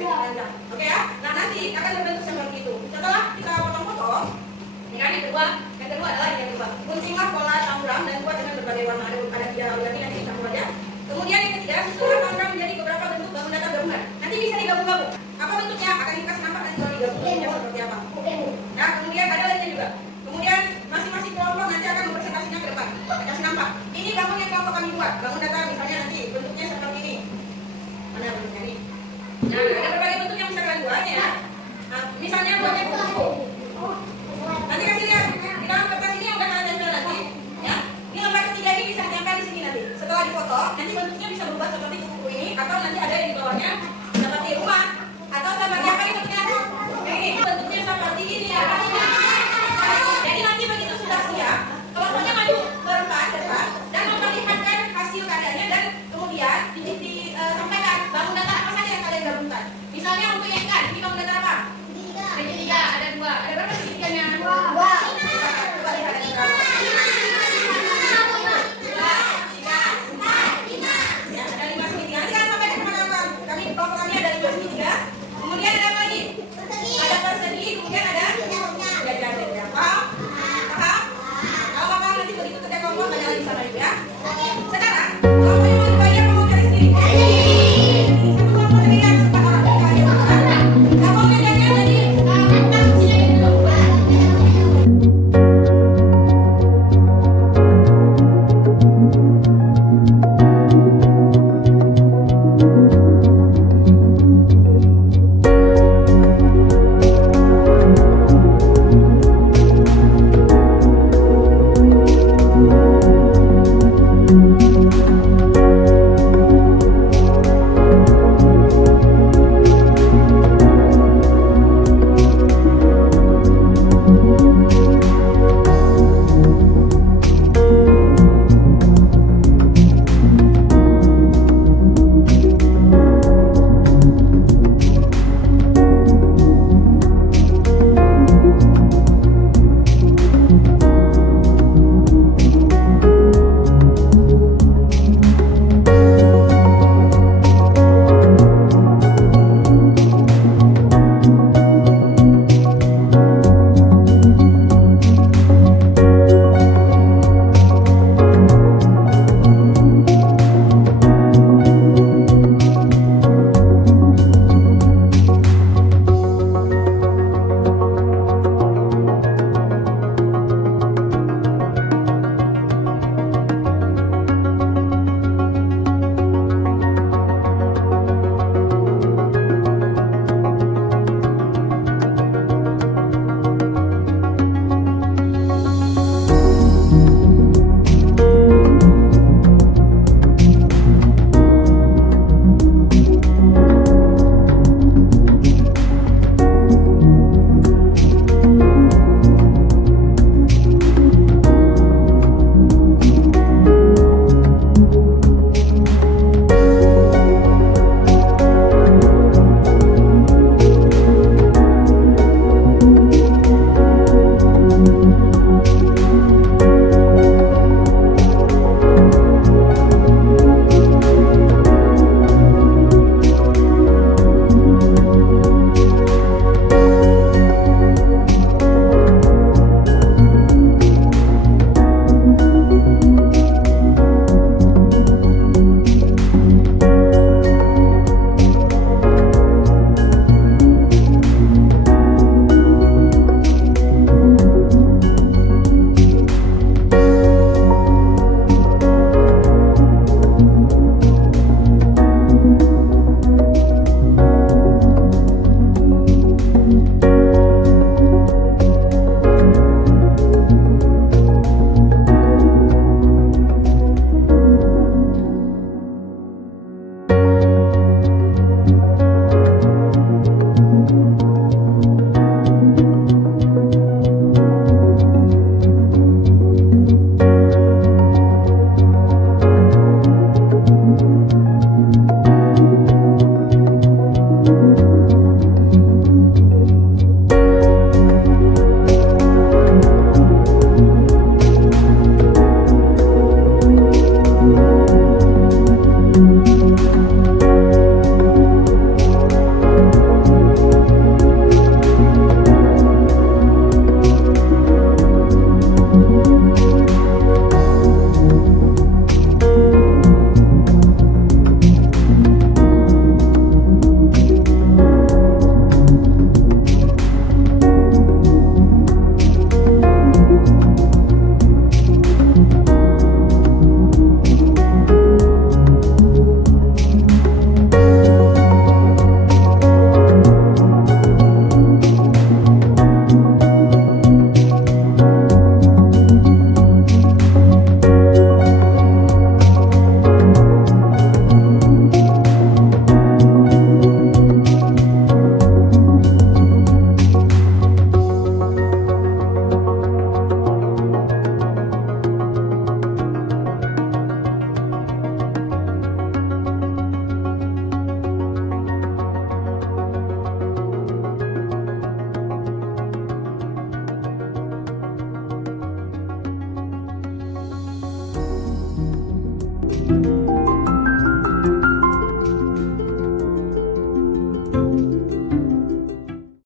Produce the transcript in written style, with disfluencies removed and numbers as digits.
segmen panjang. Oke ya? Nah nanti akan terbentuk seperti itu. Setelah kita potong-potong, ini kan yang kedua adalah yang kedua. Guntinglah pola tamram dan buat dengan berbagai warna. Ada 3 origami nanti dicampur aja. Kemudian yang ketiga, susunlah tamram menjadi beberapa bentuk bangun datar gabungan. Nanti bisa digabung-gabung. Apa bentuknya? Akan dikasih nampak nanti kalau digabung seperti apa. Nah kemudian ada lainnya juga. Kemudian masing-masing kelompok nanti akan mempresentasinya ke depan. Kasih nampak. Ini bangun yang kelompok kami buat. Bangun datar misalnya nanti bentuknya seperti ini. Mana bentuknya ini? Nah ada berbagai bentuk yang bisa kalian buat ya. Nah, misalnya buatnya kuku. Nanti kasih lihat di dalam kertas ini yang udah kalian tempel nanti. Ya. Ini lembar ketiga ini bisa ditempel di sini nanti. Setelah dipotong, nanti bentuknya bisa berubah seperti kuku ini atau nanti ada yang di bawahnya seperti rumah atau seperti apa ini bentuknya? Ini bentuknya seperti ini ya. Jadi nanti begitu sudah siap, kelompoknya maju ke depan dan memperlihatkan hasil karyanya dan kemudian disampaikan bangun datar apa saja yang kalian gabungkan. Misalnya untuk yang ikan, ini bangun datar apa? Segitiga, ada 2. Ada berapa segitiganya? 2. Coba lihat ada berapa? 2, 3, 4, 5. Ya, ada 5 segitiga. Nanti kalian sampaikan ke teman-teman. Kami Thank you.